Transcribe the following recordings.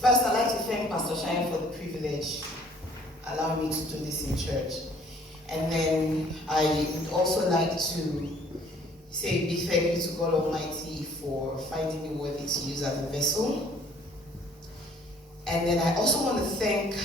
First, I'd like to thank Pastor Shine for the privilege allowing me to do this in church. And then I would also like to say a big thank you to God Almighty for finding me worthy to use as a vessel. And then I also want to thank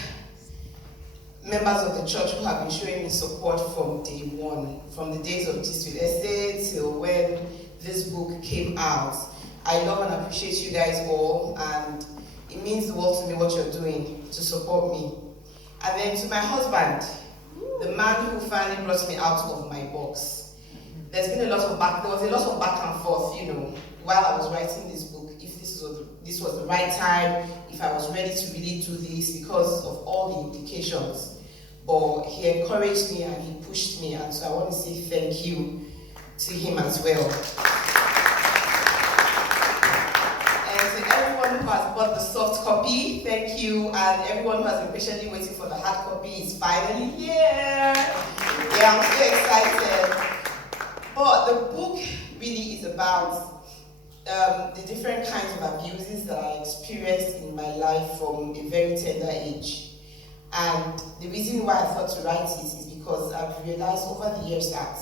members of the church who have been showing me support from day one, from the days of Gist with Estate till when this book came out. I love and appreciate you guys all, and it means the world to me what you're doing to support me. And then to my husband, the man who finally brought me out of my box. There was a lot of back and forth, while I was writing this book, if this was the right time, if I was ready to really do this because of all the implications. But he encouraged me and he pushed me, and so I want to say thank you to him as well. And to everyone who has bought the soft copy, thank you, and everyone who has been patiently waiting for the hard copy is finally here. Yeah, I'm so excited. But the book really is about the different kinds of abuses that I experienced in my life from a very tender age. And the reason why I thought to write it is because I've realized over the years that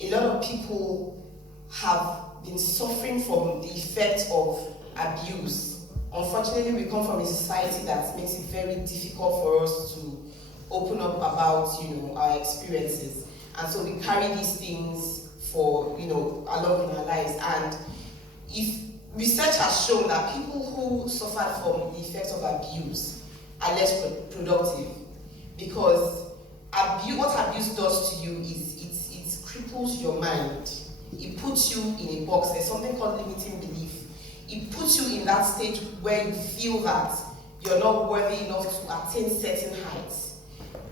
a lot of people have been suffering from the effects of abuse. Unfortunately, we come from a society that makes it very difficult for us to open up about, our experiences. And so we carry these things for, along in our lives. And if research has shown that people who suffered from the effects of abuse are less productive, because what abuse does to you is it cripples your mind. It puts you in a box. There's something called limiting belief. It puts you in that stage where you feel that you're not worthy enough to attain certain heights.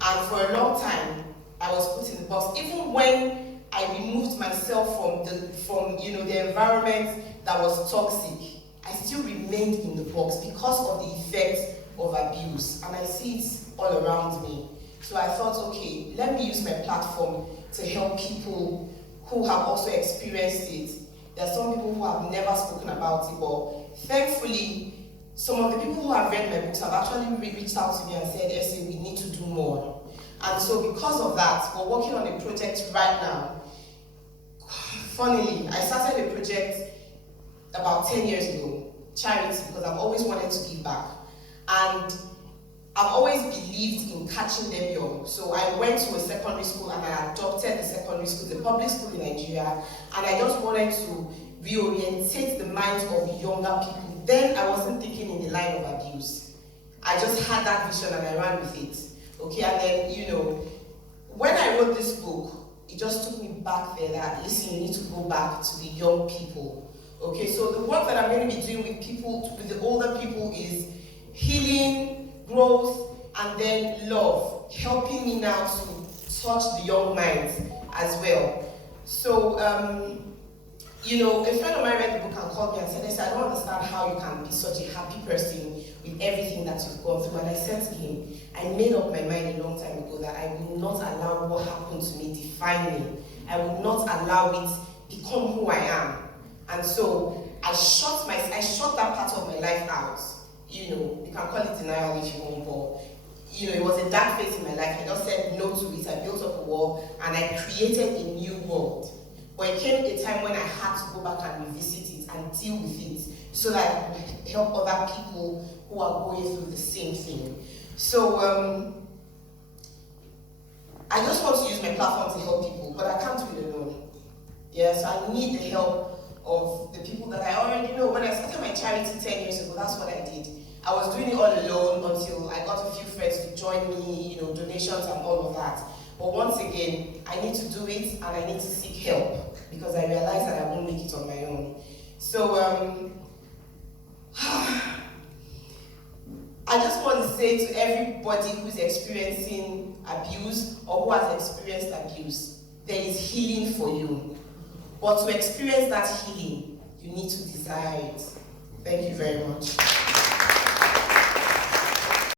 And for a long time, I was put in the box. Even when I removed myself from the environment that was toxic, I still remained in the box because of the effects of abuse, and I see it all around me. So I thought, okay, let me use my platform to help people who have also experienced it. There are some people who have never spoken about it, but thankfully, some of the people who have read my books have actually reached out to me and said, Essie, we need to do more. And so because of that, we're working on a project right now. Funnily, I started a project about 10 years ago, charity, because I've always wanted to give back. And I've always believed in catching them young. So I went to a secondary school and I adopted the secondary school, the public school in Nigeria, and I just wanted to reorientate the minds of younger people. Then I wasn't thinking in the line of abuse. I just had that vision and I ran with it. Okay, and then, when I wrote this book, it just took me back there that, listen, you need to go back to the young people. Okay, so the work that I'm going to be doing with the older people is healing, growth, and then love, helping me now to touch the young minds as well. So, a friend of mine read the book and called me and said, I don't understand how you can be such a happy person with everything that you've gone through. And I said to him, I made up my mind a long time ago that I will not allow what happened to me define me. I will not allow it become who I am. And so I shut that part of my life out. You can call it denial if you want, but it was a dark phase in my life. I just said no to it. I built up a wall and I created a new world. But it came a time when I had to go back and revisit it and deal with it so that I could help other people who are going through the same thing. So I just want to use my platform to help people, but I can't do it alone. Yes, I need the help of the people that I already know. When I started my charity 10 years ago, that's what I did. I was doing it all alone until I got a few friends to join me, donations and all of that. But once again, I need to do it and I need to seek help because I realize that I won't make it on my own. So, I just want to say to everybody who's experiencing abuse or who has experienced abuse, there is healing for you. But to experience that healing, you need to desire it. Thank you very much.